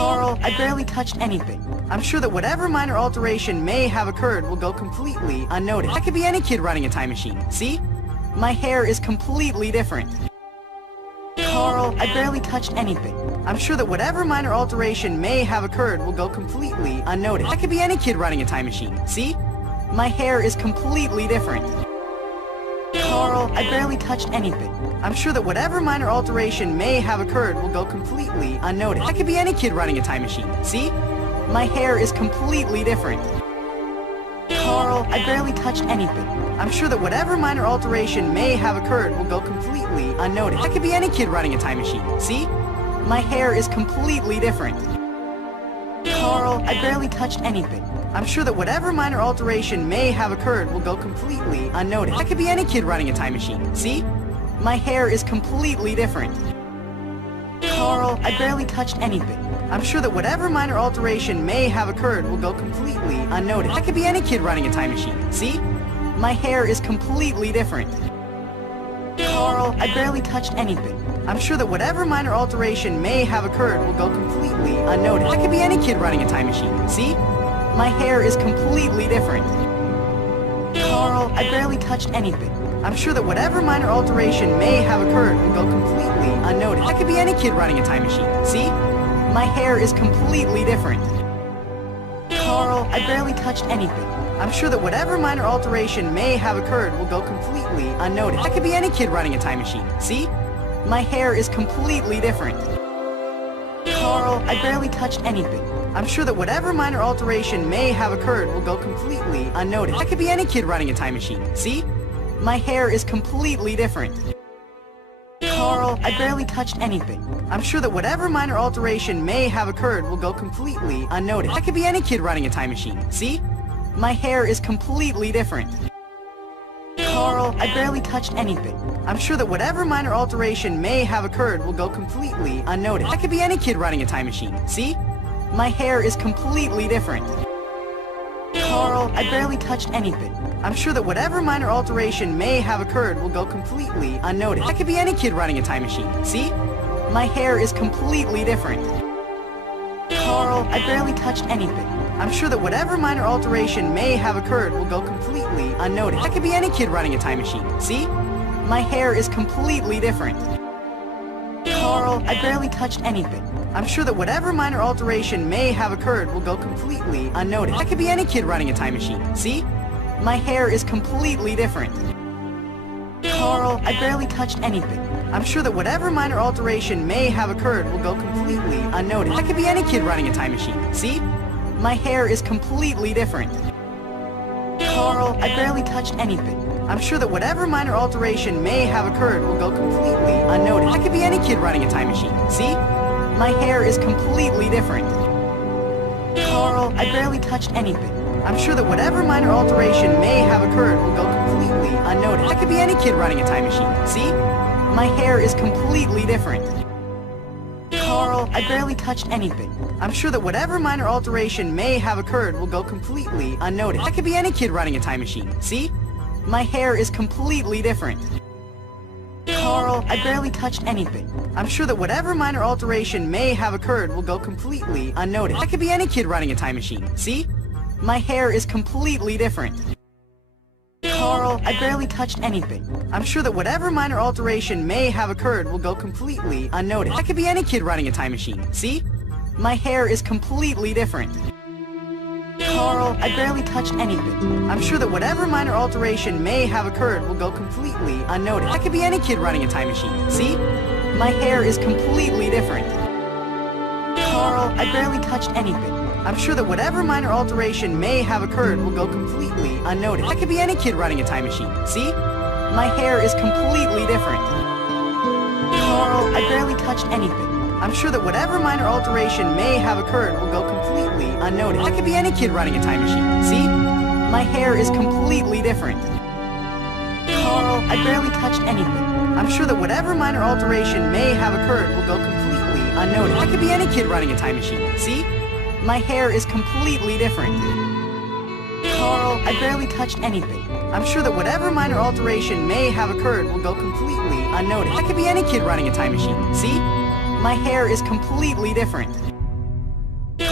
Carl, I barely touched anything. I'm sure that whatever minor alteration may have occurred will go completely unnoticed. I could be any kid running a time machine. See? My hair is completely different. Carl, I barely touched anything. I'm sure that whatever minor alteration may have occurred will go completely unnoticed. I could be any kid running a time machine. See? My hair is completely different. Carl, I barely touched anything. I'm sure that whatever minor alteration may have occurred will go completely unnoticed. I could be any kid running a time machine. See? My hair is completely different. Carl, I barely touched anything. I'm sure that whatever minor alteration may have occurred will go completely unnoticed. I could be any kid running a time machine. See? My hair is completely different. Carl, I barely touched anything. I'm sure that whatever minor alteration may have occurred will go completely unnoticed. I could be any kid running a time machine. See? My hair is completely different. Carl, I barely touched anything. I'm sure that whatever minor alteration may have occurred will go completely unnoticed. I could be any kid running a time machine. See? My hair is completely different. Carl, I barely touched anything. I'm sure that whatever minor alteration may have occurred will go completely unnoticed. I could be any kid running a time machine. See? My hair is completely different. Carl, I barely touched anything. I'm sure that whatever minor alteration may have occurred will go completely unnoticed. I could be any kid running a time machine. See? My hair is completely different. Carl, I barely touched anything. I'm sure that whatever minor alteration may have occurred will go completely unnoticed. I could be any kid running a time machine. See? My hair is completely different. Carl, I barely touched anything. I'm sure that whatever minor alteration may have occurred will go completely unnoticed. I could be any kid running a time machine. See? My hair is completely different. Carl, I barely touched anything. I'm sure that whatever minor alteration may have occurred will go completely unnoticed. I could be any kid running a time machine. See? My hair is completely different. Carl, I barely touched anything. I'm sure that whatever minor alteration may have occurred will go completely unnoticed. I could be any kid running a time machine. See? My hair is completely different. Carl, I barely touched anything. I'm sure that whatever minor alteration may have occurred will go completely unnoticed. I could be any kid running a time machine. See? My hair is completely different. Carl, I barely touched anything. I'm sure that whatever minor alteration may have occurred will go completely unnoticed. I could be any kid running a time machine. See? My hair is completely different. Carl, I barely touched anything. I'm sure that whatever minor alteration may have occurred will go completely unnoticed. I could be any kid running a time machine. See? My hair is completely different. Carl, I barely touched anything. I'm sure that whatever minor alteration may have occurred will go completely unnoticed. I could be any kid running a time machine. See? My hair is completely different. Carl, I barely touched anything. I'm sure that whatever minor alteration may have occurred will go completely unnoticed. I could be any kid running a time machine. See? My hair is completely different. Carl, I barely touched anything. I'm sure that whatever minor alteration may have occurred will go completely unnoticed. I could be any kid running a time machine. See? My hair is completely different. Carl, I barely touched anything. I'm sure that whatever minor alteration may have occurred will go completely unnoticed. I could be any kid running a time machine. See? My hair is completely different. Carl, I barely touched anything. I'm sure that whatever minor alteration may have occurred will go completely unnoticed. I could be any kid running a time machine. See? My hair is completely different. Carl, I barely touched anything. I'm sure that whatever minor alteration may have occurred will go completely unnoticed. I could be any kid running a time machine. See? My hair is completely different. Carl, I barely touched anything. I'm sure that whatever minor alteration may have occurred will go completely unnoticed. I could be any kid running a time machine. See? My hair is completely different. Carl, I barely touched anything. I'm sure that whatever minor alteration may have occurred will go completely unnoticed. I could be any kid running a time machine. See? My hair is completely different. Carl, I barely touched anything. I'm sure that whatever minor alteration may have occurred will go completely unnoticed. I could be any kid running a time machine. See? My hair is completely different. Carl, I barely touched anything. I'm sure that whatever minor alteration may have occurred will go completely unnoticed. I could be any kid running a time machine. See? My hair is completely different. Carl, I barely touched anything. I'm sure that whatever minor alteration may have occurred will go completely unnoticed. I could be any kid running a time machine. See? My hair is completely different.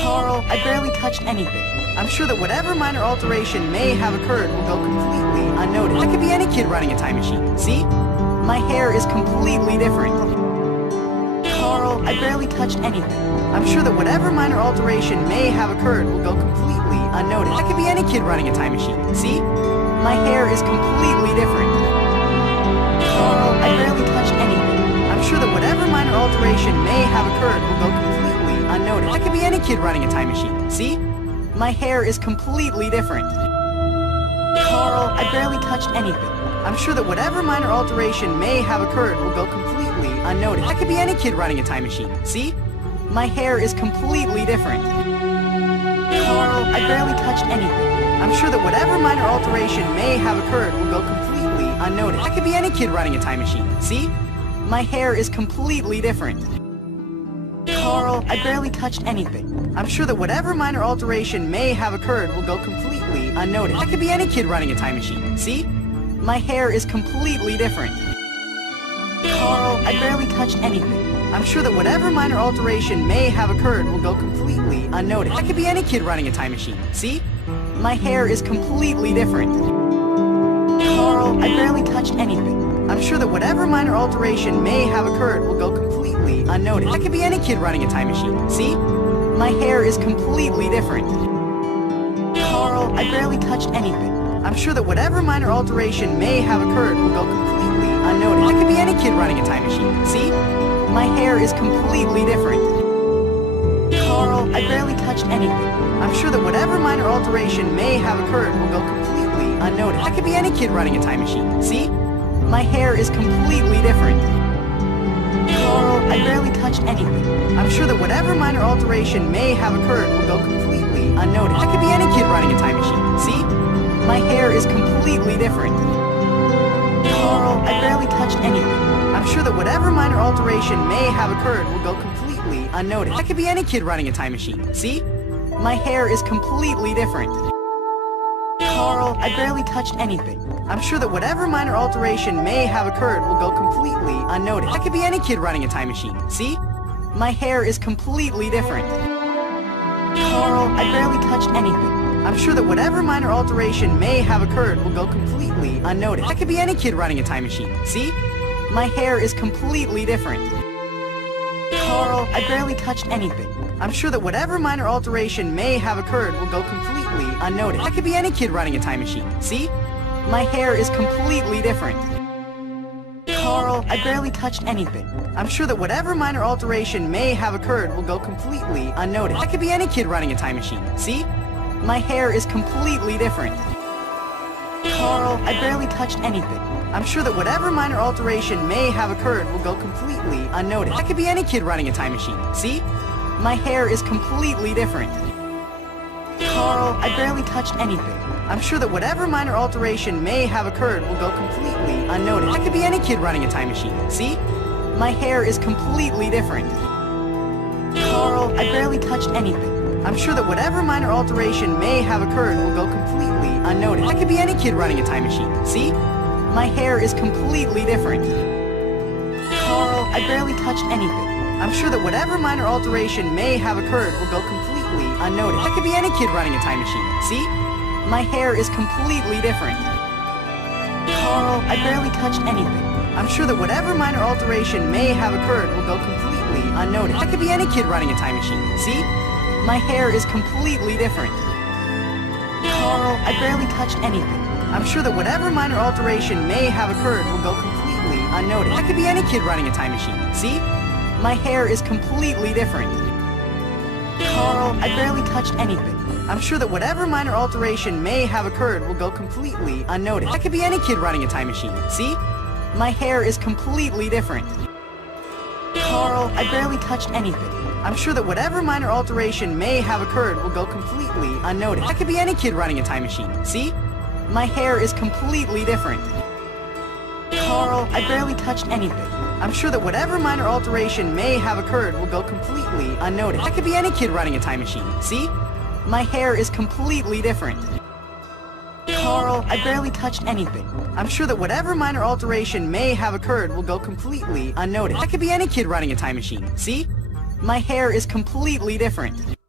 Carl, I barely touched anything. I'm sure that whatever minor alteration may have occurred will go completely unnoticed. I could be any kid running a time machine. See? My hair is completely different. Carl, I barely touched anything. I'm sure that whatever minor alteration may have occurred will go completely unnoticed. I could be any kid running a time machine. See? My hair is completely different. Carl, I barely touched anything. I'm sure that whatever minor alteration may have occurred will go completely unnoticed. I could be any kid running a time machine. See? My hair is completely different. Carl, I barely touched anything. I'm sure that whatever minor alteration may have occurred will go completely unnoticed. I could be any kid running a time machine. See? My hair is completely different. Carl, I barely touched anything. I'm sure that whatever minor alteration may have occurred will go completely unnoticed. I could be any kid running a time machine. See? My hair is completely different. Carl, I barely touched anything. I'm sure that whatever minor alteration may have occurred will go completely unnoticed. I could be any kid running a time machine. See? My hair is completely different. Carl, I barely touched anything. I'm sure that whatever minor alteration may have occurred will go completely unnoticed. I could be any kid running a time machine. See? My hair is completely different. Carl, I barely touched anything. I'm sure that whatever minor alteration may have occurred will go completely unnoticed. I could be any kid running a time machine. See? My hair is completely different. Carl, I barely touched anything. I'm sure that whatever minor alteration may have occurred will go completely unnoticed. I could be any kid running a time machine. See? My hair is completely different. Carl, I barely touched anything. I'm sure that whatever minor alteration may have occurred will go completely unnoticed. I could be any kid running a time machine. See? My hair is completely different. Carl, I barely touched anything. I'm sure that whatever minor alteration may have occurred will go completely unnoticed. I could be any kid running a time machine. See? My hair is completely different. Carl, I barely touched anything. I'm sure that whatever minor alteration may have occurred will go completely unnoticed. I could be any kid running a time machine. See? My hair is completely different. Carl, I barely touched anything. I'm sure that whatever minor alteration may have occurred will go completely unnoticed. I could be any kid running a time machine. See? My hair is completely different. Carl, I barely touched anything. I'm sure that whatever minor alteration may have occurred will go completely unnoticed. I could be any kid running a time machine. See? My hair is completely different. Carl, I barely touched anything. I'm sure that whatever minor alteration may have occurred will go completely unnoticed. I could be any kid running a time machine. See? My hair is completely different. Carl, I barely touched anything. I'm sure that whatever minor alteration may have occurred will go completely unnoticed. I could be any kid running a time machine. See? My hair is completely different. Carl, I barely touched anything. I'm sure that whatever minor alteration may have occurred will go completely unnoticed. I could be any kid running a time machine. See? My hair is completely different. Carl, I barely touched anything. I'm sure that whatever minor alteration may have occurred will go completely unnoticed. I could be any kid running a time machine. See? My hair is completely different. Carl, I barely touched anything. I'm sure that whatever minor alteration may have occurred will go completely unnoticed. I could be any kid running a time machine. See? My hair is completely different. Carl, I barely touched anything. I'm sure that whatever minor alteration may have occurred will go completely unnoticed. I could be any kid running a time machine. See? My hair is completely different. Carl, I barely touched anything. I'm sure that whatever minor alteration may have occurred will go completely unnoticed. I could be any kid running a time machine. See? My hair is completely different. Carl, I barely touched anything. I'm sure that whatever minor alteration may have occurred will go completely unnoticed. I could be any kid running a time machine. See? My hair is completely different. Carl, I barely touched anything. I'm sure that whatever minor alteration may have occurred will go completely unnoticed. I could be any kid running a time machine. See? My hair is completely different. Carl, I barely touched anything. I'm sure that whatever minor alteration may have occurred will go completely unnoticed. I could be any kid running a time machine. See? My hair is completely different. Carl, I barely touched anything. I'm sure that whatever minor alteration may have occurred will go completely unnoticed. I could be any kid running a time machine. See? My hair is completely different. Carl, I barely touched anything. I'm sure that whatever minor alteration may have occurred will go completely unnoticed. I could be any kid running a time machine. See? My hair is completely different.